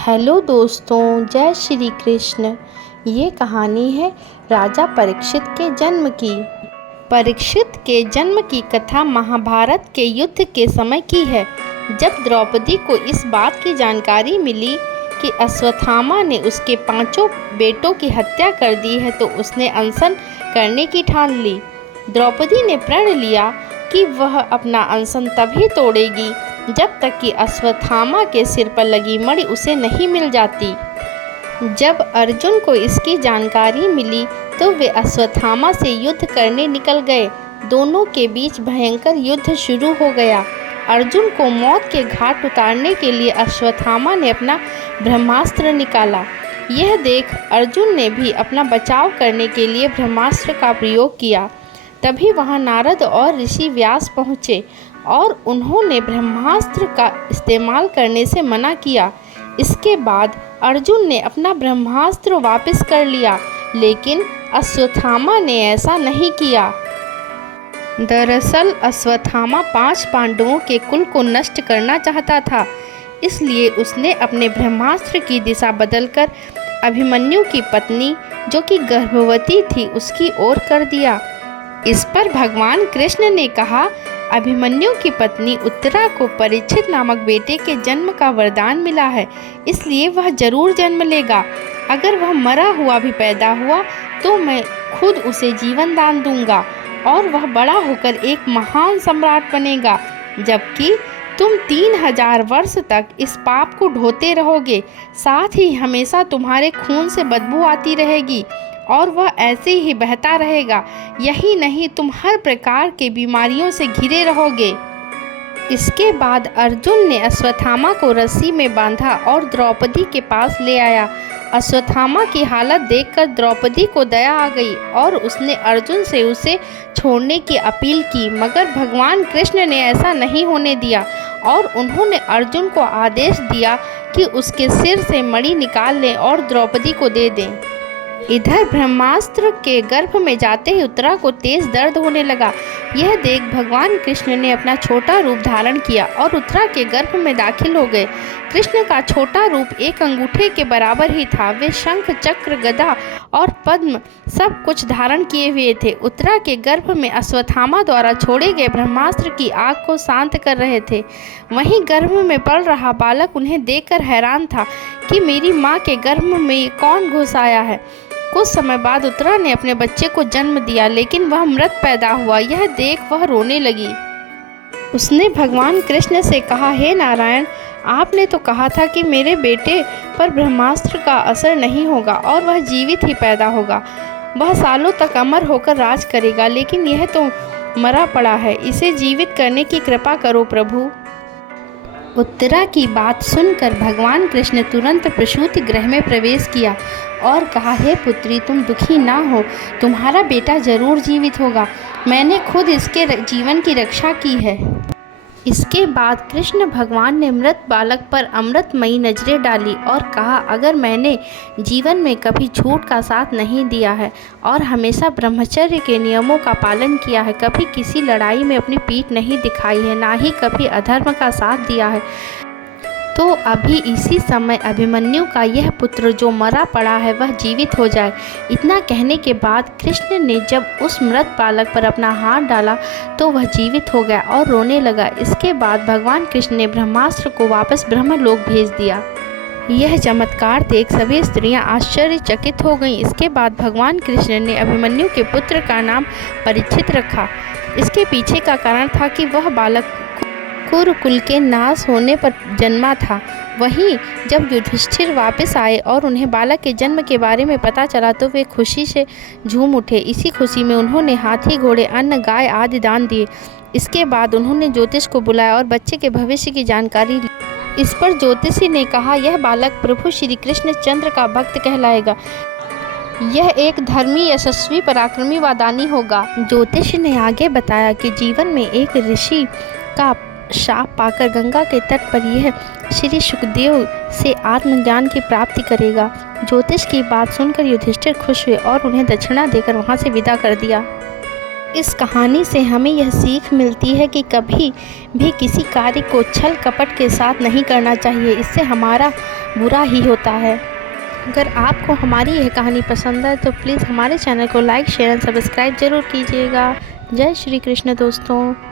Hello दोस्तों, जय श्री कृष्ण। ये कहानी है राजा परीक्षित के जन्म की। परीक्षित के जन्म की कथा महाभारत के युद्ध के समय की है। जब द्रौपदी को इस बात की जानकारी मिली कि अश्वत्थामा ने उसके 5 बेटों की हत्या कर दी है तो उसने अनशन करने की ठान ली। द्रौपदी ने प्रण लिया कि वह अपना अनशन तभी तोड़ेगी जब तक कि अश्वत्थामा के सिर पर लगी मणि उसे नहीं मिल जाती। जब अर्जुन को इसकी जानकारी मिली तो वे अश्वत्थामा से युद्ध करने निकल गए। दोनों के बीच भयंकर युद्ध शुरू हो गया। अर्जुन को मौत के घाट उतारने के लिए अश्वत्थामा ने अपना ब्रह्मास्त्र निकाला। यह देख अर्जुन ने भी अपना बचाव करने के लिए ब्रह्मास्त्र का प्रयोग किया। तभी वहां नारद और ऋषि व्यास पहुँचे और उन्होंने ब्रह्मास्त्र का इस्तेमाल करने से मना किया। इसके बाद अर्जुन ने अपना ब्रह्मास्त्र वापस कर लिया, लेकिन अश्वत्थामा ने ऐसा नहीं किया। दरअसल अश्वत्थामा 5 पांडवों के कुल को नष्ट करना चाहता था, इसलिए उसने अपने ब्रह्मास्त्र की दिशा बदलकर अभिमन्यु की पत्नी, जो कि गर्भवती थी, उसकी ओर कर दिया। इस पर भगवान कृष्ण ने कहा, अभिमन्यु की पत्नी उत्तरा को परीक्षित नामक बेटे के जन्म का वरदान मिला है, इसलिए वह जरूर जन्म लेगा। अगर वह मरा हुआ भी पैदा हुआ तो मैं खुद उसे जीवन दान दूंगा और वह बड़ा होकर एक महान सम्राट बनेगा, जबकि तुम 3000 वर्ष तक इस पाप को ढोते रहोगे। साथ ही हमेशा तुम्हारे खून से बदबू आती रहेगी और वह ऐसे ही बहता रहेगा। यही नहीं, तुम हर प्रकार के बीमारियों से घिरे रहोगे। इसके बाद अर्जुन ने अश्वत्थामा को रस्सी में बांधा और द्रौपदी के पास ले आया। अश्वत्थामा की हालत देखकर द्रौपदी को दया आ गई और उसने अर्जुन से उसे छोड़ने की अपील की, मगर भगवान कृष्ण ने ऐसा नहीं होने दिया और उन्होंने अर्जुन को आदेश दिया कि उसके सिर से मणि निकाल लें और द्रौपदी को दे दें। इधर ब्रह्मास्त्र के गर्भ में जाते ही उत्तरा को तेज दर्द होने लगा। यह देख भगवान कृष्ण ने अपना छोटा रूप धारण किया और उत्तरा के गर्भ में दाखिल हो गए। कृष्ण का छोटा रूप एक अंगूठे के बराबर ही था। वे शंख, चक्र, गदा और पद्म सब कुछ धारण किए हुए थे। उत्तरा के गर्भ में अश्वत्थामा द्वारा छोड़े गए ब्रह्मास्त्र की आग को शांत कर रहे थे। वहीं गर्भ में पल रहा बालक उन्हें देखकर हैरान था कि मेरी माँ के गर्भ में कौन घुस आया है। कुछ समय बाद उत्तरा ने अपने बच्चे को जन्म दिया, लेकिन वह मृत पैदा हुआ। यह देख वह रोने लगी। उसने भगवान कृष्ण से कहा, हे नारायण, आपने तो कहा था कि मेरे बेटे पर ब्रह्मास्त्र का असर नहीं होगा और वह जीवित ही पैदा होगा। वह सालों तक अमर होकर राज करेगा, लेकिन यह तो मरा पड़ा है। इसे जीवित करने की कृपा करो प्रभु। उत्तरा की बात सुनकर भगवान कृष्ण तुरंत प्रसूति गृह में प्रवेश किया और कहा, हे पुत्री, तुम दुखी ना हो, तुम्हारा बेटा जरूर जीवित होगा। मैंने खुद इसके जीवन की रक्षा की है। इसके बाद कृष्ण भगवान ने मृत बालक पर अमृतमयी नजरें डाली और कहा, अगर मैंने जीवन में कभी झूठ का साथ नहीं दिया है और हमेशा ब्रह्मचर्य के नियमों का पालन किया है, कभी किसी लड़ाई में अपनी पीठ नहीं दिखाई है, ना ही कभी अधर्म का साथ दिया है, तो अभी इसी समय अभिमन्यु का यह पुत्र जो मरा पड़ा है वह जीवित हो जाए। इतना कहने के बाद कृष्ण ने जब उस मृत बालक पर अपना हाथ डाला तो वह जीवित हो गया और रोने लगा। इसके बाद भगवान कृष्ण ने ब्रह्मास्त्र को वापस ब्रह्मलोक भेज दिया। यह चमत्कार देख सभी स्त्रियां आश्चर्यचकित हो गईं। इसके बाद भगवान कृष्ण ने अभिमन्यु के पुत्र का नाम परीक्षित रखा। इसके पीछे का कारण था कि वह बालक कुरुकुल के नाश होने पर जन्मा था। वहीं जब युधिष्ठिर वापस आए और उन्हें बालक के जन्म के बारे में पता चला तो वे खुशी से झूम उठे। इसी खुशी में उन्होंने हाथी, घोड़े, अन्न, गाय आदि दान दिए। इसके बाद उन्होंने ज्योतिष को बुलाया और बच्चे के भविष्य की जानकारी ली। इस पर ज्योतिषी ने कहा, यह बालक प्रभु श्री कृष्ण चंद्र का भक्त कहलाएगा। यह एक धर्मी, यशस्वी, पराक्रमी व दानी होगा। ज्योतिष ने आगे बताया कि जीवन में एक ऋषि का शाप पाकर गंगा के तट पर यह श्री सुखदेव से आत्मज्ञान की प्राप्ति करेगा। ज्योतिष की बात सुनकर युधिष्ठिर खुश हुए और उन्हें दक्षिणा देकर वहां से विदा कर दिया। इस कहानी से हमें यह सीख मिलती है कि कभी भी किसी कार्य को छल कपट के साथ नहीं करना चाहिए, इससे हमारा बुरा ही होता है। अगर आपको हमारी यह कहानी पसंद है तो प्लीज़ हमारे चैनल को लाइक, शेयर एंड सब्सक्राइब ज़रूर कीजिएगा। जय श्री कृष्ण दोस्तों।